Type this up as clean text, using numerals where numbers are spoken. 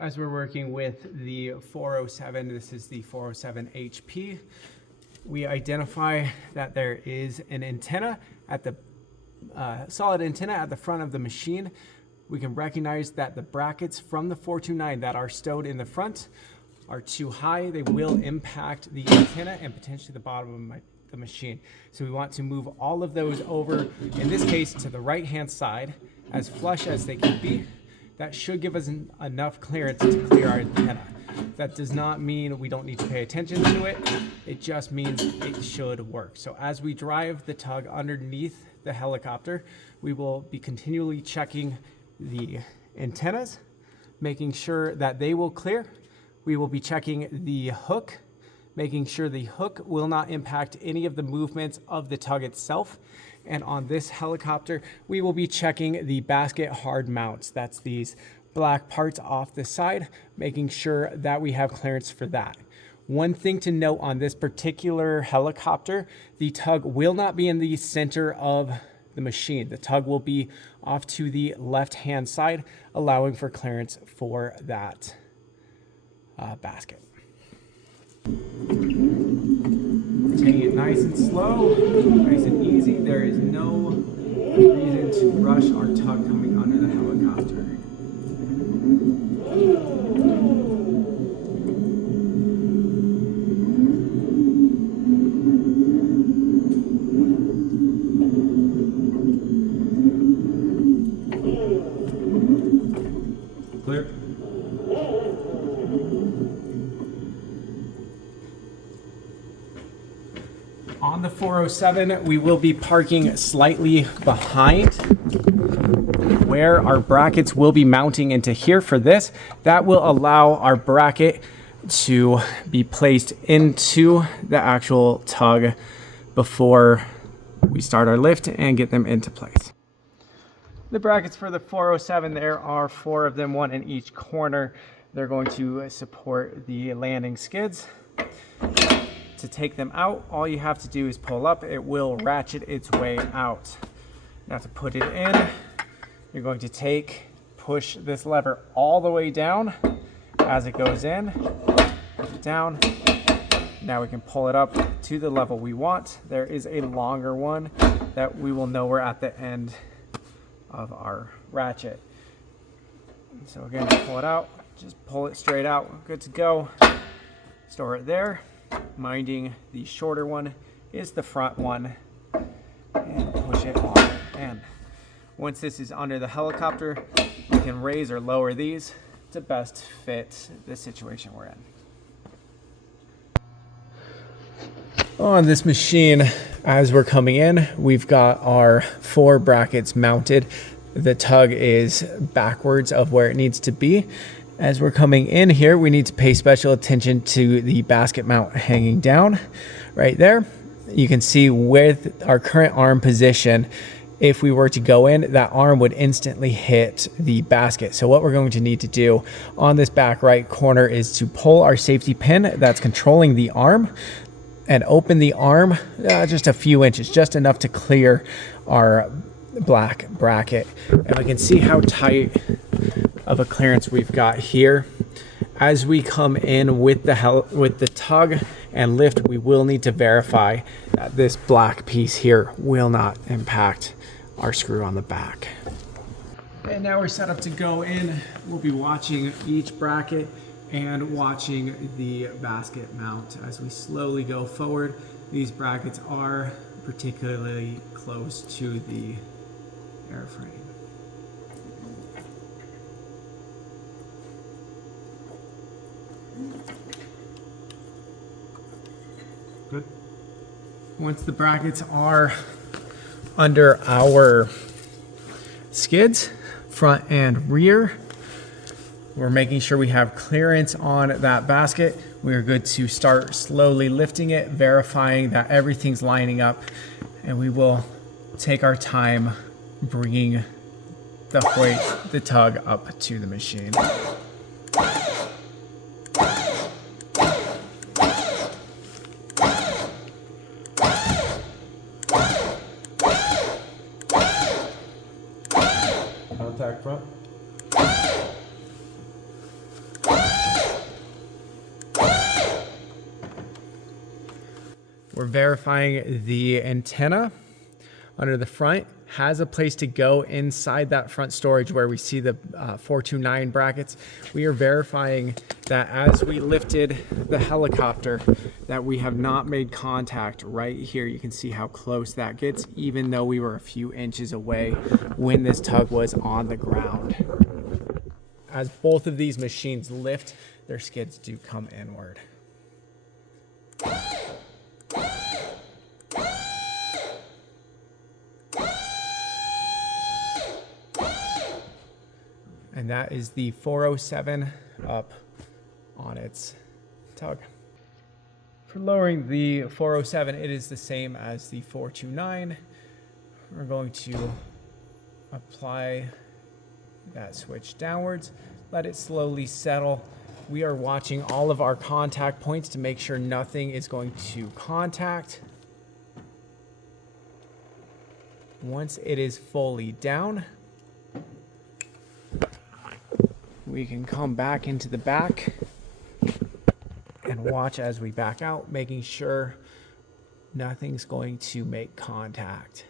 As we're working with the 407, this is the 407 HP, we identify that there is an antenna at the solid antenna at the front of the machine. We can recognize that the brackets from the 429 that are stowed in the front are too high. They will impact the antenna and potentially the bottom of the machine. So we want to move all of those over, in this case, to the right-hand side, as flush as they can be. That should give us enough clearance to clear our antenna. That does not mean we don't need to pay attention to it. It just means it should work. So as we drive the tug underneath the helicopter, we will be continually checking the antennas, making sure that they will clear. We will be checking the hook, making sure the hook will not impact any of the movements of the tug itself. And on this helicopter, we will be checking the basket hard mounts. That's these black parts off the side, making sure that we have clearance for that. One thing to note on this particular helicopter, the tug will not be in the center of the machine. The tug will be off to the left-hand side, allowing for clearance for that basket. Taking it nice and slow, nice and easy. There is no reason to rush our tug coming under the helicopter. Clear. On the 407, we will be parking slightly behind where our brackets will be mounting into here for this. That will allow our bracket to be placed into the actual tug before we start our lift and get them into place. The brackets for the 407, there are 4 of them, 1 in each corner. They're going to support the landing skids. To take them out, all you have to do is pull up. It will ratchet its way out. Now to put it in, you're going to push this lever all the way down as it goes in, push it down. Now we can pull it up to the level we want. There is a longer one that we will know we're at the end of our ratchet. So again, pull it out, just pull it straight out, good to go. Store it there. Minding the shorter one is the front one, and push it on. And once this is under the helicopter, we can raise or lower these to best fit the situation we're in. On this machine, as we're coming in, we've got our 4 brackets mounted. The tug is backwards of where it needs to be. As we're coming in here, we need to pay special attention to the basket mount hanging down right there. You can see with our current arm position, if we were to go in, that arm would instantly hit the basket. So what we're going to need to do on this back right corner is to pull our safety pin that's controlling the arm and open the arm just a few inches, just enough to clear our black bracket. And we can see how tight of a clearance we've got here. As we come in with the tug and lift, we will need to verify that this black piece here will not impact our screw on the back. And now we're set up to go in. We'll be watching each bracket and watching the basket mount as we slowly go forward. These brackets are particularly close to the airframe. Good. Once the brackets are under our skids, front and rear, we're making sure we have clearance on that basket. We're good to start slowly lifting it, verifying that everything's lining up, and we will take our time bringing the tug up to the machine. Contact front. We're verifying the antenna under the front has a place to go inside that front storage where we see the 429 brackets. We are verifying that as we lifted the helicopter that we have not made contact right here. You can see how close that gets, even though we were a few inches away when this tug was on the ground. As both of these machines lift, their skids do come inward. And that is the 407 up on its tug. For lowering the 407, it is the same as the 429. We're going to apply that switch downwards, let it slowly settle. We are watching all of our contact points to make sure nothing is going to contact. Once it is fully down, we can come back into the back and watch as we back out, making sure nothing's going to make contact.